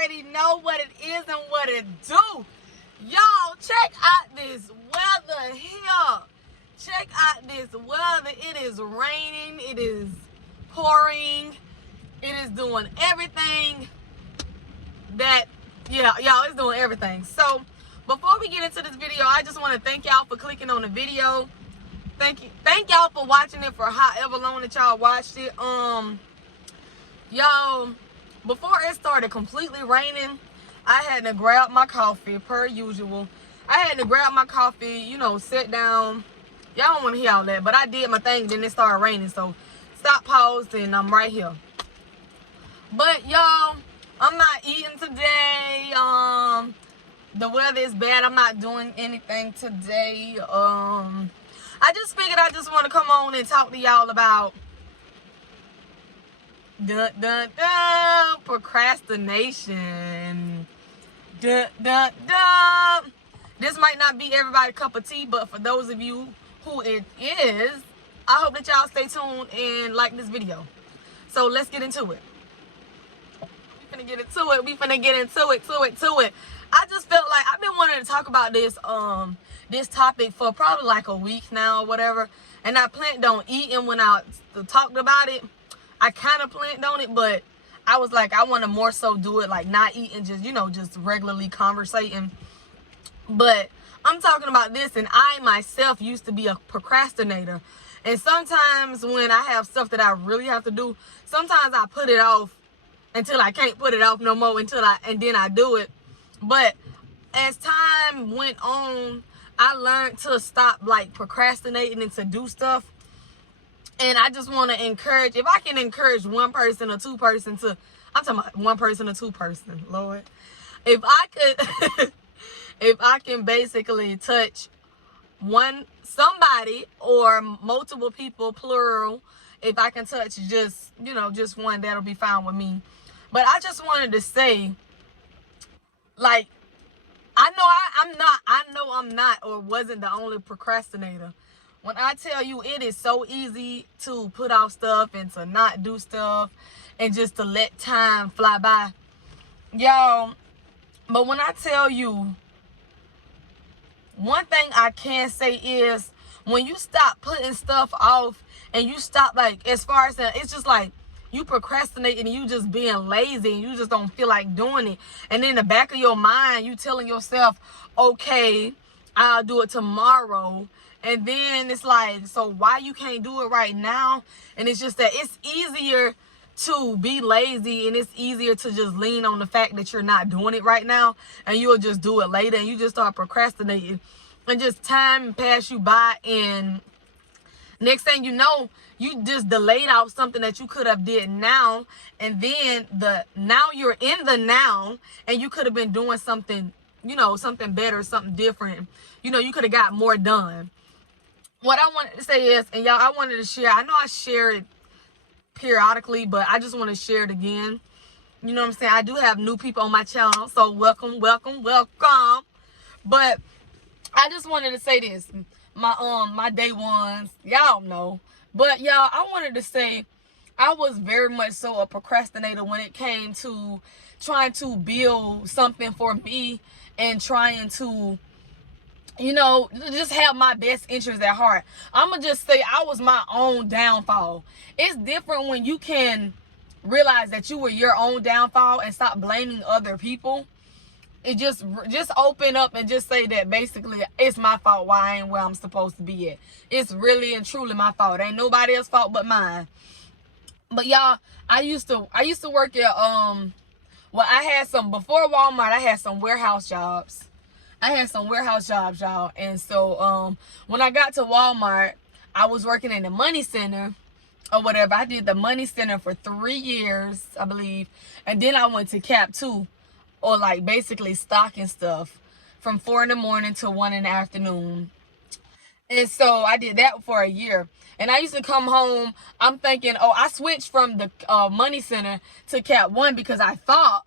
already know what it is and what it do. Y'all, check out this weather here. Check out this weather. It is raining. It is pouring. It is doing everything that, yeah, y'all, it's doing everything. So, before we get into this video, I just want to thank y'all for clicking on the video. Thank y'all for watching it for however long that y'all watched it. Y'all, before it started completely raining, I had to grab my coffee per usual. I had to grab my coffee, you know, sit down. Y'all don't want to hear all that, but I did my thing, then it started raining. So stop, pause, and I'm right here. But y'all, I'm not eating today. The weather is bad. I'm not doing anything today. I just figured I just want to come on and talk to y'all about procrastination. This might not be everybody's cup of tea, but for those of you who it is, I hope that y'all stay tuned and like this video. So let's get into it. We finna get into it. I just felt like I've been wanting to talk about this this topic for probably like a week now or whatever, and I planned on eating when I talked about it. I kind of planned on it, but I was like, I want to more so do it like not eating, just, you know, just regularly conversating. But I'm talking about this, and I myself used to be a procrastinator, and sometimes when I have stuff that I really have to do, sometimes I put it off until I can't put it off no more, and then I do it. But as time went on, I learned to stop like procrastinating and to do stuff. And I just want to encourage, if I can encourage one person or two person to, I'm talking about one person or two person, Lord. If I could, if I can basically touch somebody or multiple people, plural, if I can touch just, you know, just one, that'll be fine with me. But I just wanted to say, like, I know I'm not or wasn't the only procrastinator. When I tell you, it is so easy to put off stuff and to not do stuff and just to let time fly by. Y'all, but when I tell you, one thing I can say is when you stop putting stuff off and you stop, like, as far as it's just like you procrastinating and you just being lazy and you just don't feel like doing it. And in the back of your mind, you telling yourself, okay, I'll do it tomorrow. And then it's like, so why you can't do it right now? And it's just that it's easier to be lazy, and it's easier to just lean on the fact that you're not doing it right now, and you'll just do it later, and you just start procrastinating, and just time pass you by, and next thing you know, you just delayed out something that you could have did now, and then now you're in the now, and you could have been doing something, you know, something better, something different. You know, you could have got more done. What I wanted to say is, and y'all, I wanted to share, I know I share it periodically, but I just want to share it again. You know what I'm saying? I do have new people on my channel, so welcome. But I just wanted to say this. My day ones, y'all know. But y'all, I wanted to say I was very much so a procrastinator when it came to trying to build something for me and trying to, you know, just have my best interests at heart. I'm going to just say I was my own downfall. It's different when you can realize that you were your own downfall and stop blaming other people. It just open up and just say that basically it's my fault why I ain't where I'm supposed to be at. It's really and truly my fault. Ain't nobody else's fault but mine. But y'all, I used to work at well, I had some before Walmart. I had some warehouse jobs. Y'all. And so when I got to Walmart, I was working in the money center or whatever. I did the money center for 3 years, I believe. And then I went to Cap 2, or like basically stocking stuff from 4 in the morning to 1 in the afternoon. And so I did that for a year. And I used to come home, I'm thinking, oh, I switched from the money center to Cap 1 because I thought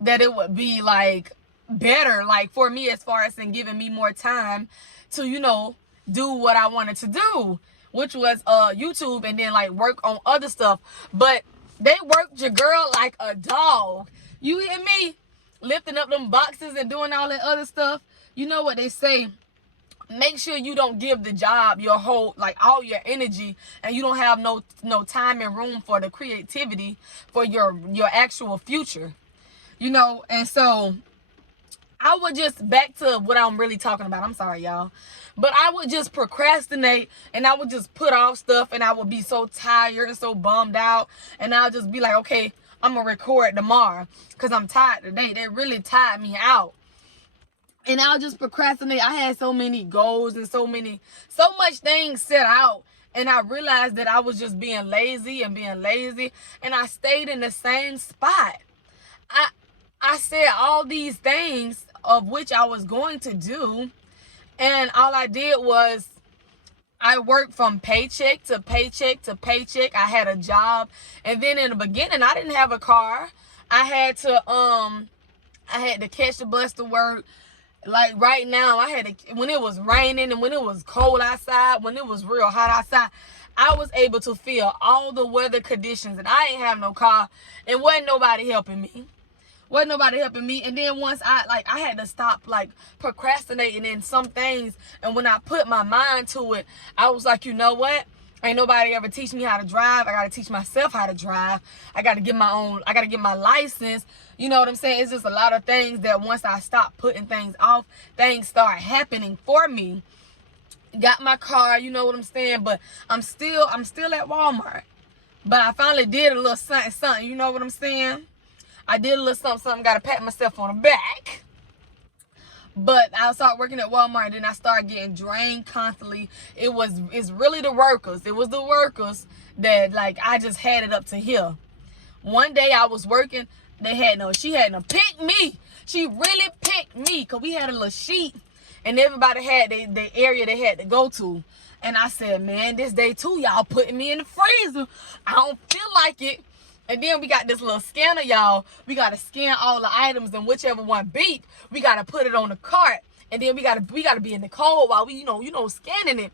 that it would be like better, like for me, as far as in giving me more time to, you know, do what I wanted to do, which was YouTube, and then like work on other stuff. But they worked your girl like a dog. You hear me? lifting up them boxes and doing all that other stuff, you know what they say, make sure you don't give the job your whole, like, all your energy, and you don't have no time and room for the creativity for your actual future, you know. And so I would just, back to what I'm really talking about, I'm sorry y'all, but I would just procrastinate, and I would just put off stuff, and I would be so tired and so bummed out, and I'll just be like, okay, I'm gonna record tomorrow because I'm tired today. They really tired me out. And I'll just procrastinate. I had so many goals and so much things set out. And I realized that I was just being lazy. And I stayed in the same spot. I said all these things of which I was going to do. And all I did was I worked from paycheck to paycheck to paycheck. I had a job. And then in the beginning, I didn't have a car. I had to catch the bus to work. Like right now, when it was raining and when it was cold outside, when it was real hot outside, I was able to feel all the weather conditions, and I ain't have no car, and wasn't nobody helping me. And then once I had to stop like procrastinating in some things, and when I put my mind to it, I was like, you know what? Ain't nobody ever teach me how to drive. I gotta teach myself how to drive. I gotta get my license. You know what I'm saying? It's just a lot of things that once I stop putting things off, things start happening for me. Got my car, you know what I'm saying? But I'm still at Walmart. But I finally did a little something, you know what I'm saying? I did a little something, gotta pat myself on the back. But I started working at Walmart, and then I started getting drained constantly. It's really the workers. It was the workers that, like, I just had it up to here. One day I was working, she had to pick me. She really picked me, because we had a little sheet, and everybody had the area they had to go to. And I said, man, this day too, y'all putting me in the freezer. I don't feel like it. And then we got this little scanner, y'all. We got to scan all the items, and whichever one beat, we got to put it on the cart. And then we got to be in the cold while we, you know, scanning it.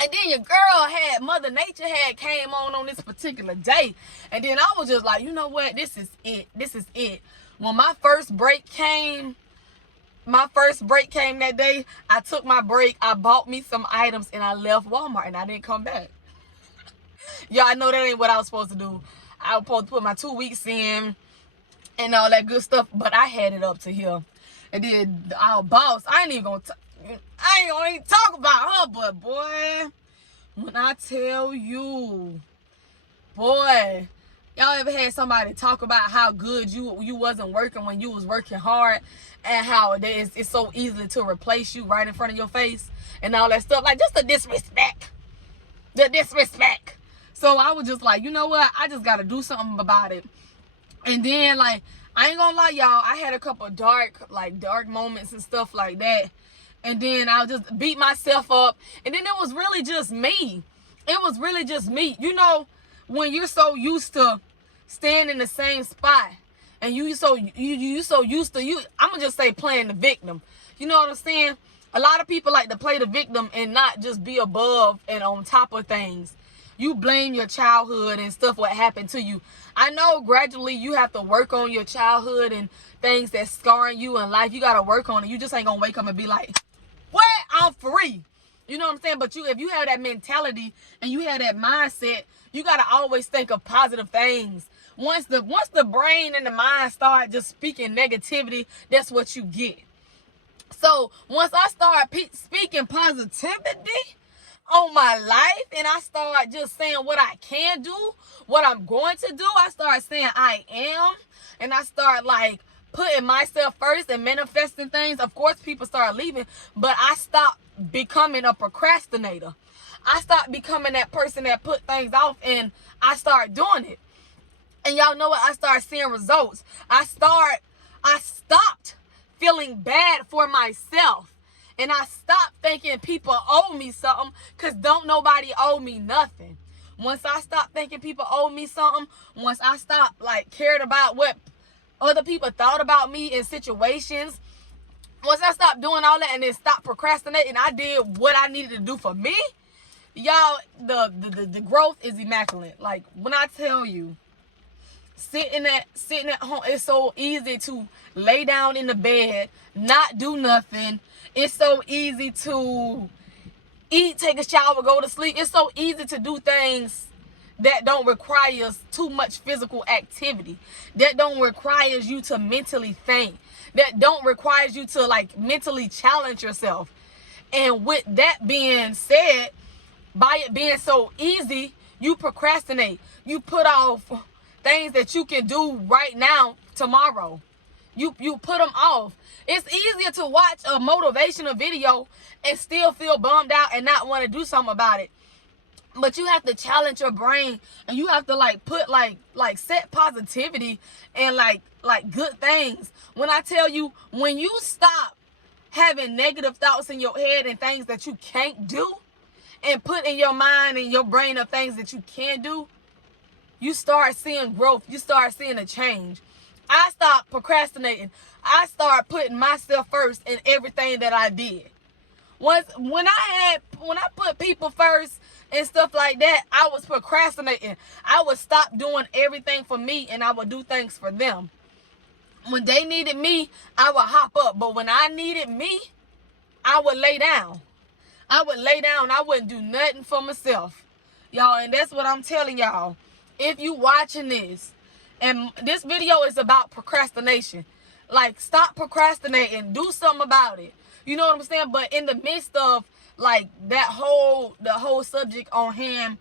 And then your girl Mother Nature came on this particular day. And then I was just like, you know what? This is it. When my first break came that day, I took my break. I bought me some items, and I left Walmart, and I didn't come back. Y'all, I know that ain't what I was supposed to do. I was supposed to put my 2 weeks in and all that good stuff, but I had it up to here. And then our boss, I ain't gonna even talk about her, but boy, when I tell you, boy, y'all ever had somebody talk about how good you wasn't working when you was working hard, and how it's so easy to replace you right in front of your face and all that stuff? Like, just the disrespect. So I was just like, you know what? I just got to do something about it. And then, like, I ain't gonna lie, y'all, I had a couple of dark moments and stuff like that. And then I'll just beat myself up. And then it was really just me. You know, when you're so used to staying in the same spot, and you so used to, I'm gonna just say, playing the victim. You know what I'm saying? A lot of people like to play the victim and not just be above and on top of things. You blame your childhood and stuff what happened to you. I know gradually you have to work on your childhood and things that's scarring you in life. You got to work on it. You just ain't going to wake up and be like, what? I'm free. You know what I'm saying? But if you have that mentality and you have that mindset, you got to always think of positive things. Once the brain and the mind start just speaking negativity, that's what you get. So once I start speaking positivity on my life, and I start just saying what I can do, what I'm going to do, I start saying I am, and I start like putting myself first and manifesting things. Of course, people start leaving, but I stopped becoming a procrastinator. I stopped becoming that person that put things off, and I start doing it. And y'all know what? I start seeing results. I stopped feeling bad for myself. And I stopped thinking people owe me something, because don't nobody owe me nothing. Once I stopped thinking people owe me something, once I stopped like caring about what other people thought about me in situations, once I stopped doing all that and then stopped procrastinating, I did what I needed to do for me. Y'all, the growth is immaculate. Like, when I tell you, sitting at home. It's so easy to lay down in the bed, not do nothing. It's so easy to eat, take a shower, go to sleep. It's so easy to do things that don't require too much physical activity, that don't require you to mentally think, that don't require you to like mentally challenge yourself. And with that being said, by it being so easy, you procrastinate. You put off things that you can do right now tomorrow. You put them off. It's easier to watch a motivational video and still feel bummed out and not want to do something about it. But you have to challenge your brain, and you have to like put like set positivity and like good things. When I tell you, when you stop having negative thoughts in your head and things that you can't do, and put in your mind and your brain of things that you can do, you start seeing growth. You start seeing a change. I stopped procrastinating. I started putting myself first in everything that I did. When I put people first and stuff like that, I was procrastinating. I would stop doing everything for me and I would do things for them. When they needed me, I would hop up. But when I needed me, I would lay down. I would lay down. I wouldn't do nothing for myself. Y'all, and that's what I'm telling y'all. If you watching this, and this video is about procrastination, like, stop procrastinating. Do something about it. You know what I'm saying? But in the midst of like the whole subject on hand,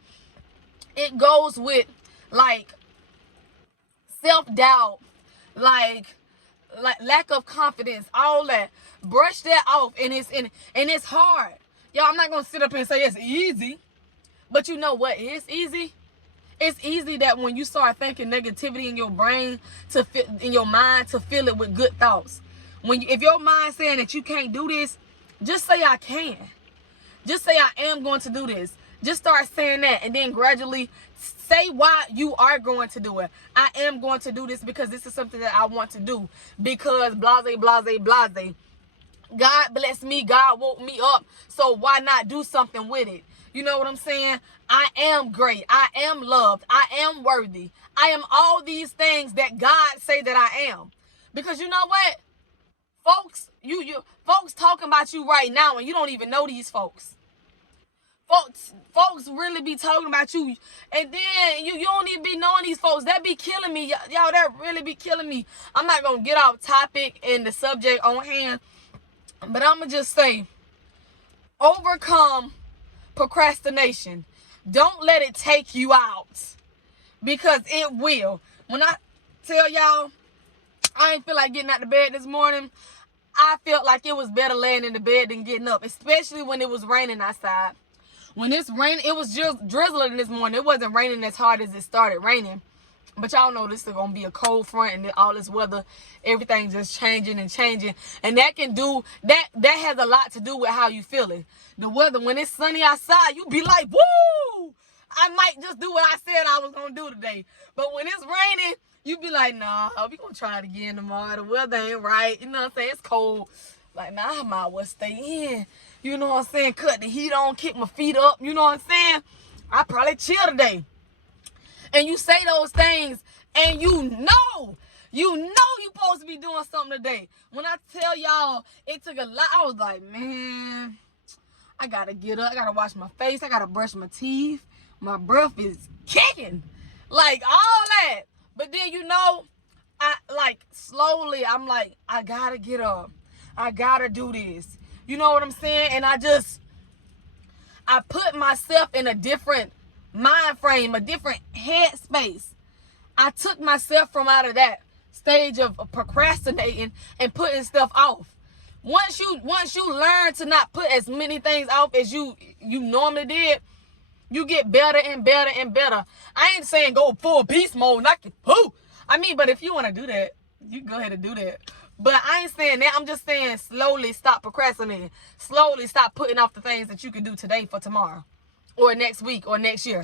it goes with like self-doubt, like lack of confidence, all that. Brush that off. And it's hard. Y'all, I'm not gonna sit up and say it's easy, but you know what is easy? It's easy that when you start thinking negativity in your brain, to fit in your mind, to fill it with good thoughts. If your mind saying that you can't do this, just say I can. Just say I am going to do this. Just start saying that, and then gradually say why you are going to do it. I am going to do this because this is something that I want to do. Because blase, blase, blase. God bless me. God woke me up. So why not do something with it? You know what I'm saying? I am great. I am loved. I am worthy. I am all these things that God say that I am. Because you know what? Folks, folks talking about you right now and you don't even know these folks. Folks really be talking about you, and then you don't even be knowing these folks. That be killing me. Y'all, that really be killing me. I'm not going to get off topic in the subject on hand, but I'm going to just say, overcome procrastination. Don't let it take you out, because it will. When I tell y'all, I ain't feel like getting out of bed this morning. I felt like it was better laying in the bed than getting up, especially when it was raining outside. When it's raining, it was just drizzling this morning. It wasn't raining as hard as it started raining. But y'all know this is going to be a cold front, and all this weather, everything just changing and changing. And that has a lot to do with how you feeling. The weather, when it's sunny outside, you be like, woo! I might just do what I said I was going to do today. But when it's raining, you be like, nah, we going to try it again tomorrow. The weather ain't right. You know what I'm saying? It's cold. Like, nah, I might well stay in. You know what I'm saying? Cut the heat on, kick my feet up. You know what I'm saying? I probably chill today. And you say those things, and you know you're supposed to be doing something today. When I tell y'all, it took a lot. I was like, man, I got to get up. I got to wash my face. I got to brush my teeth. My breath is kicking. Like, all that. But then, I like slowly, I'm like, I got to get up. I got to do this. You know what I'm saying? And I put myself in a different mind frame, a different head space. I took myself from out of that stage of procrastinating and putting stuff off. Once you learn to not put as many things off as you normally did, you get better and better and better. I ain't saying go full beast mode, knock it poo. I mean, but if you want to do that, you can go ahead and do that. But I ain't saying that. I'm just saying slowly stop procrastinating. Slowly stop putting off the things that you can do today for tomorrow, or next week, or next year.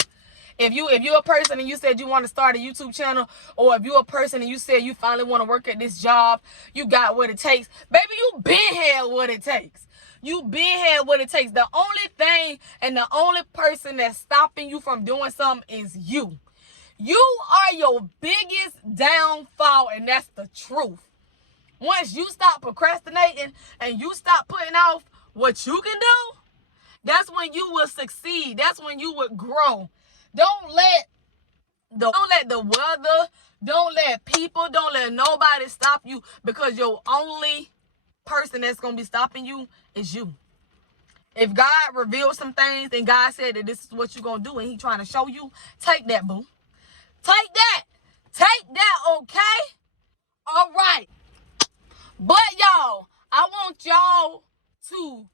If you're a person and you said you want to start a YouTube channel, or if you're a person and you said you finally want to work at this job, you got what it takes. Baby, you been had what it takes. You been had what it takes. The only thing and the only person that's stopping you from doing something is you. You are your biggest downfall, and that's the truth. Once you stop procrastinating and you stop putting off what you can do, that's when you will succeed. That's when you will grow. Don't let the weather, don't let people, don't let nobody stop you, because your only person that's going to be stopping you is you. If God revealed some things and God said that this is what you're going to do and he trying to show you, take that, boo. Take that. Take that, okay? All right. But, y'all, I want y'all to,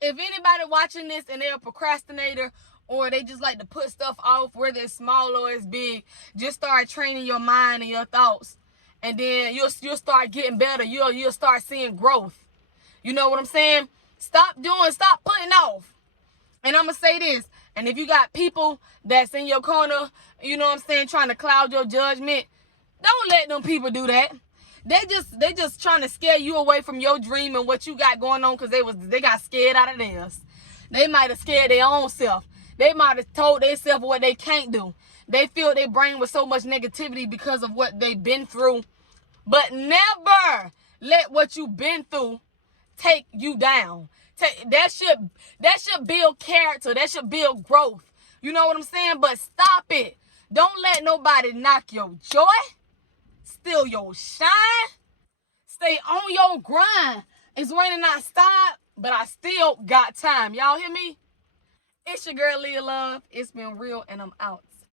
if anybody watching this and they're a procrastinator or they just like to put stuff off, whether it's small or it's big, just start training your mind and your thoughts. And then you'll start getting better. You'll start seeing growth. You know what I'm saying? Stop putting off. And I'm going to say this. And if you got people that's in your corner, you know what I'm saying, trying to cloud your judgment, don't let them people do that. They just trying to scare you away from your dream and what you got going on, because they got scared out of theirs. They might have scared their own self. They might have told themselves what they can't do. They filled their brain with so much negativity because of what they've been through. But never let what you've been through take you down. That should build character. That should build growth. You know what I'm saying? But stop it. Don't let nobody knock your joy, steal your shine. Stay on your grind. It's raining outside, but I still got time. Y'all hear me? It's your girl, Leah Love. It's been real, and I'm out.